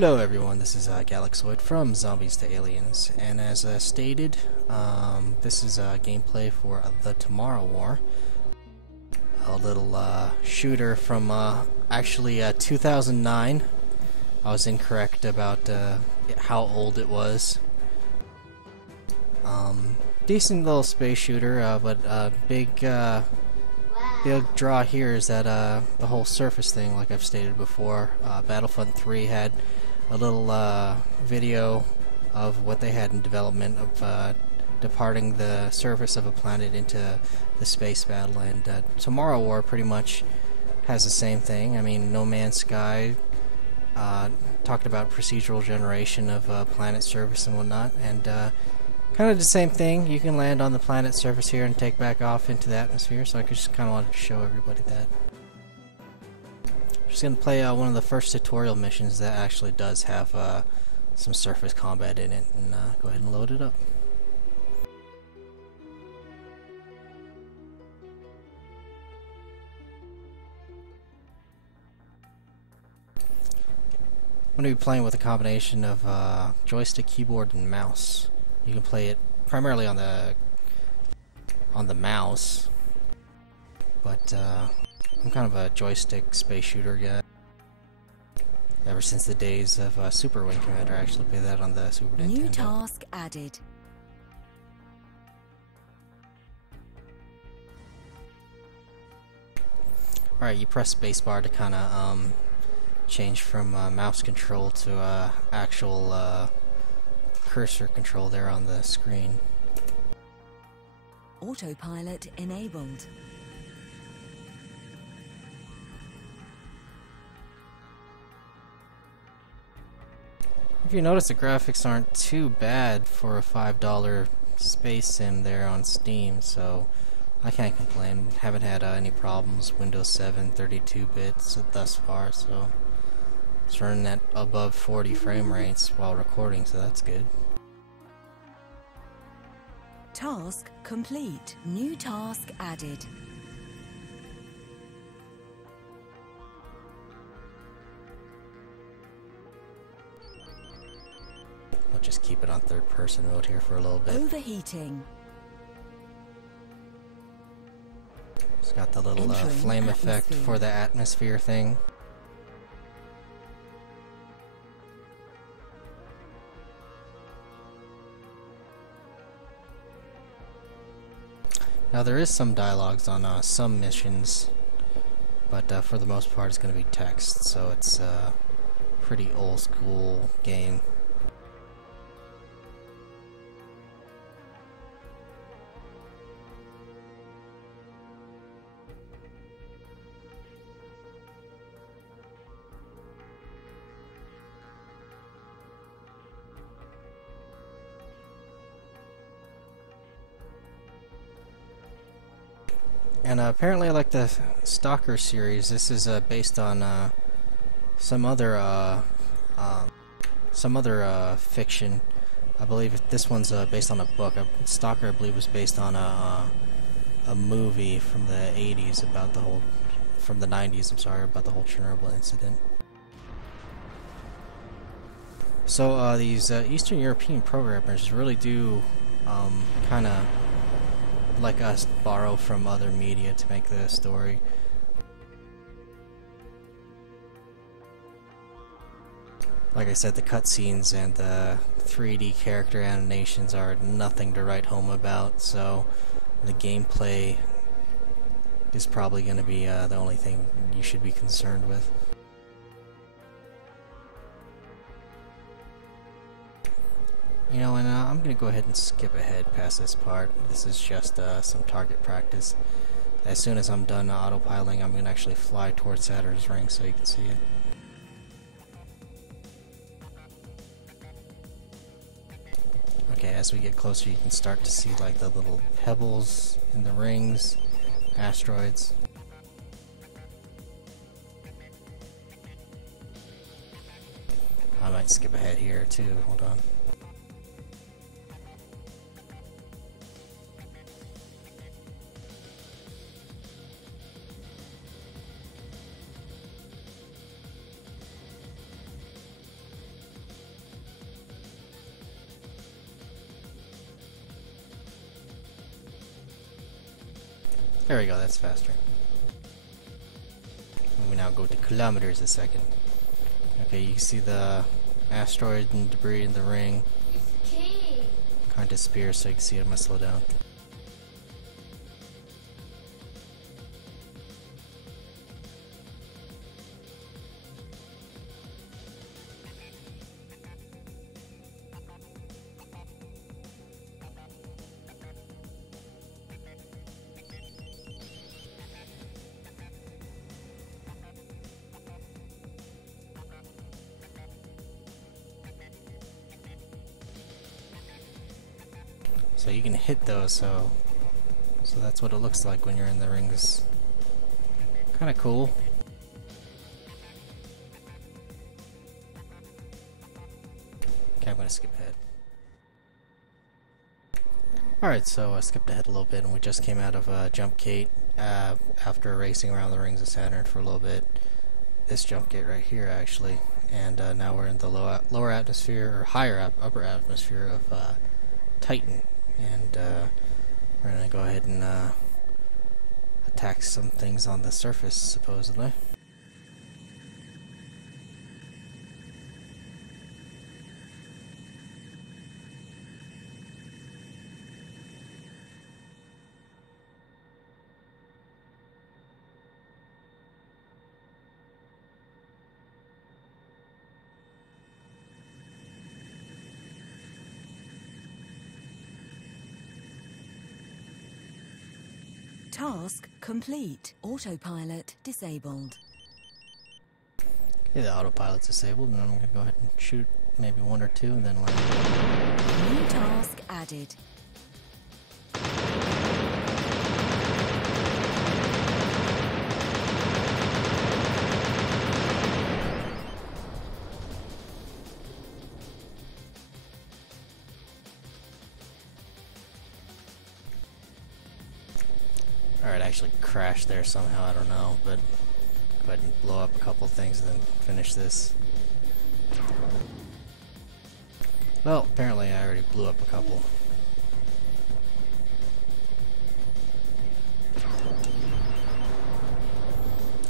Hello everyone, this is Galaxoid from Zombies to Aliens, and as stated, this is gameplay for the Tomorrow War. A little shooter from actually 2009. I was incorrect about how old it was. Decent little space shooter, but big draw here is that the whole surface thing, like I've stated before. Battlefront 3 had a little video of what they had in development of departing the surface of a planet into the space battle, and Tomorrow War pretty much has the same thing. I mean, No Man's Sky talked about procedural generation of planet surface and whatnot, and kind of the same thing. You can land on the planet surface here and take back off into the atmosphere, so I just kind of wanted to show everybody that. I'm just going to play one of the first tutorial missions that actually does have some surface combat in it, and go ahead and load it up. I'm going to be playing with a combination of joystick, keyboard, and mouse. You can play it primarily on the mouse, but I'm kind of a joystick space shooter guy. Ever since the days of Super Wing Commander, I actually played that on the Super Nintendo. New task added. Alright, you press spacebar to kind of change from mouse control to actual cursor control there on the screen. Autopilot enabled. If you notice, the graphics aren't too bad for a $5 space sim there on Steam, so I can't complain. Haven't had any problems. Windows 7 32-bits thus far, so it's running at above 40 frame rates while recording, so that's good. Task complete. New task added. I'll just keep it on third person mode here for a little bit. Overheating. It's got the little Entering flame effect atmosphere. for the atmosphere thing. Now there is some dialogues on some missions, but for the most part it's going to be text, so it's a pretty old school game. And apparently, like the Stalker series, this is based on some other fiction. I believe this one's based on a book. Stalker, I believe, was based on a movie from the 80s about the whole, from the 90s. I'm sorry, about the whole Chernobyl incident. So these Eastern European programmers really do kind of, like us, borrow from other media to make the story. Like I said, the cutscenes and the 3D character animations are nothing to write home about, so the gameplay is probably going to be the only thing you should be concerned with. You know, and I'm going to go ahead and skip ahead past this part. This is just some target practice. As soon as I'm done autopiloting, I'm going to actually fly towards Saturn's ring so you can see it. Okay, as we get closer, you can start to see like the little pebbles in the rings, asteroids. I might skip ahead here too, hold on. There we go, that's faster. And we now go to kilometers a second. Okay, you can see the asteroid and debris in the ring kind of disappear, so you can see it. I'm gonna slow down. So you can hit those, so that's what it looks like when you're in the rings. Kind of cool. Okay, I'm gonna skip ahead. Alright, so I skipped ahead a little bit, and we just came out of jump gate after racing around the rings of Saturn for a little bit. This jump gate right here, actually, and now we're in the lower atmosphere, or higher upper atmosphere of Titan. And we're gonna go ahead and attack some things on the surface, supposedly. Task complete. Autopilot disabled. Okay, the autopilot's disabled, and I'm gonna go ahead and shoot maybe one or two and then land. New task added. Alright, actually crashed there somehow, I don't know, but go ahead and blow up a couple things and then finish this. Well, apparently I already blew up a couple.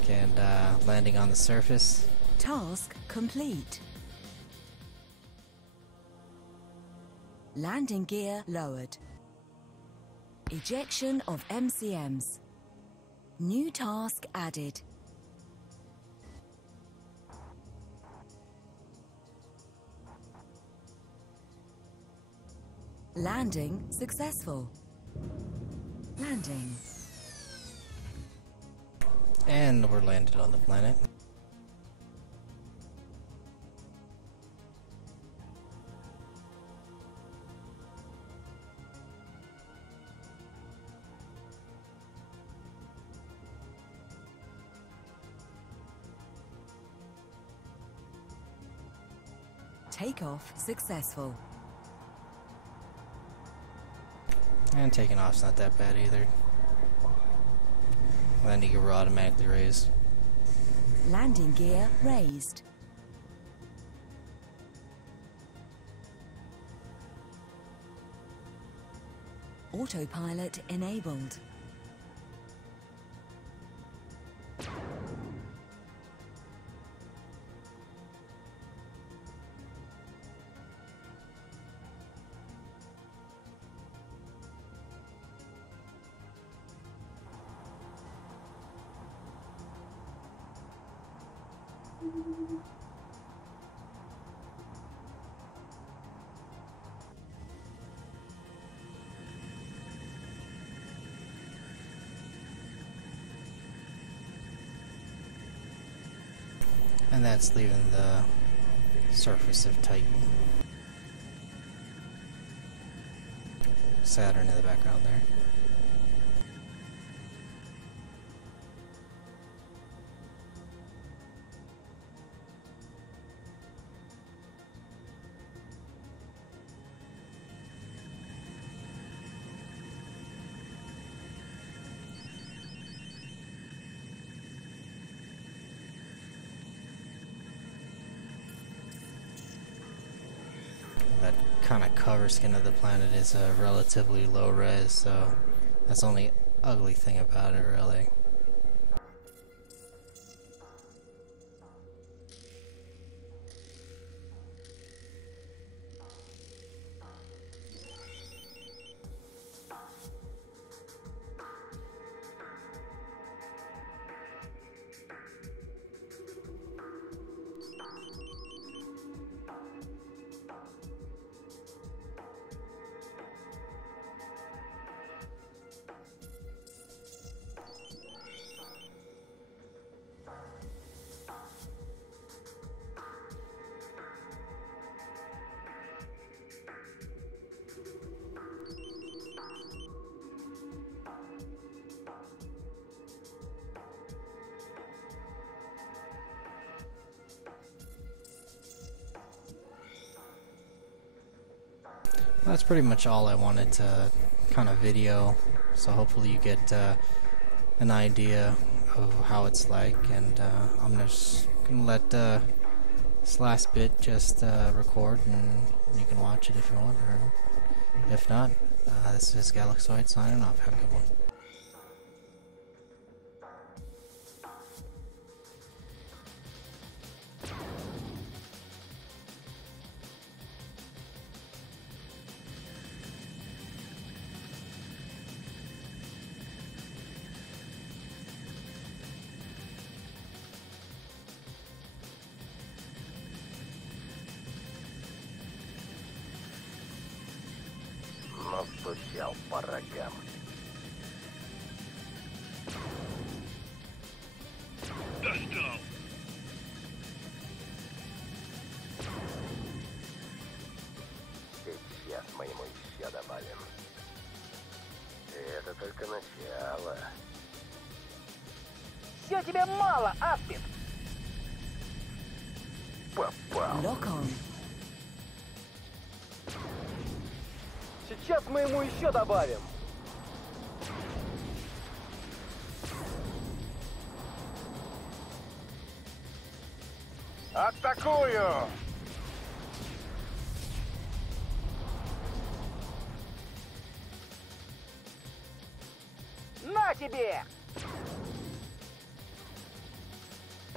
Okay, and landing on the surface. Task complete. Landing gear lowered. Ejection of MCMs. New task added. Landing successful. Landing. And we're landed on the planet. Takeoff successful. And taking off's not that bad either. Landing gear will automatically raise. Landing gear raised. Autopilot enabled. And that's leaving the surface of Titan. Saturn in the background there. Kind of cover skin of the planet is a relatively low res, so that's only ugly thing about it, really. That's pretty much all I wanted to kind of video, so hopefully you get an idea of how it's like, and I'm just gonna let this last bit just record, and you can watch it if you want, or if not, this is Galaxoid signing off. Have a good one. Настучал по рогам. Достал! Сейчас мы ему еще добавим. И это только начало. Все тебе мало, Аспид! Попал. Lock on. Сейчас мы ему еще добавим. Атакую! На тебе!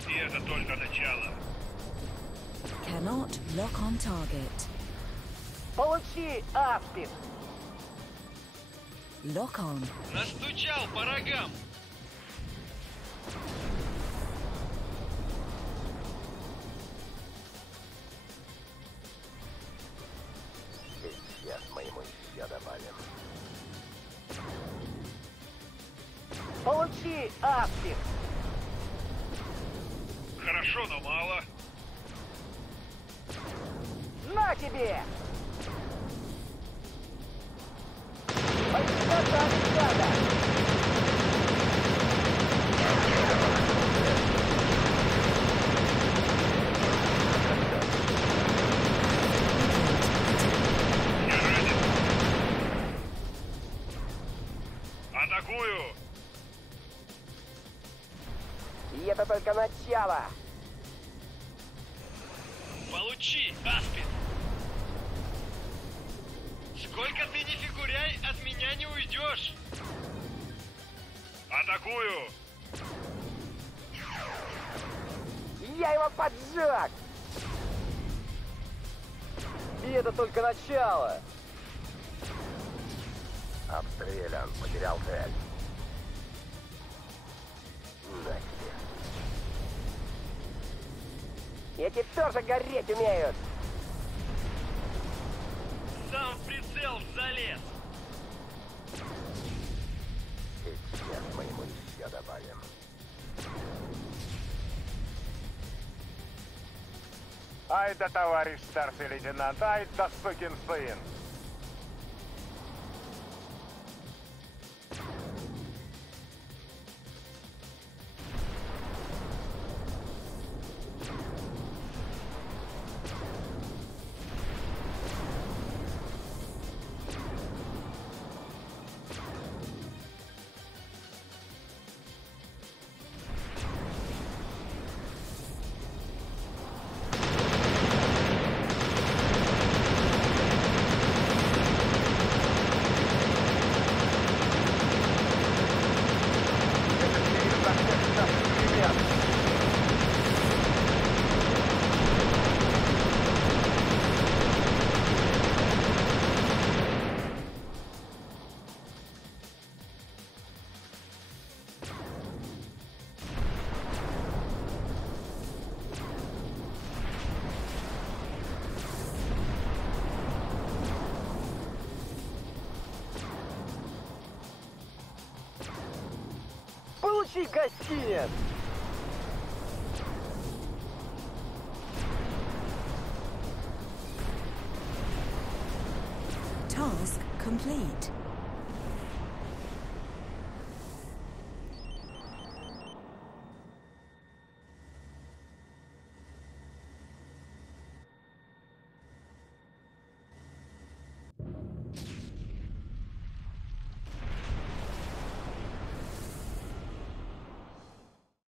И это только начало. Cannot lock on target. Получи, Аспид! Lock on. Настучал по рогам! Сейчас мы ему еще добавим. Получи, Аспид! Хорошо, но мало. На тебе! Подсказка! Я ранен. Атакую! И это только начало! Получи, Аспид! Сколько ты не фигуряй, от меня не уйдешь! Атакую! Я его поджег! И это только начало! Обстрелян, потерял цель. На тебе. Эти тоже гореть умеют! Сам в прицел залез! Сейчас мы ему еще добавим. Ай да, товарищ старший лейтенант, ай да, сукин сын! Получи, гостинец! Task complete.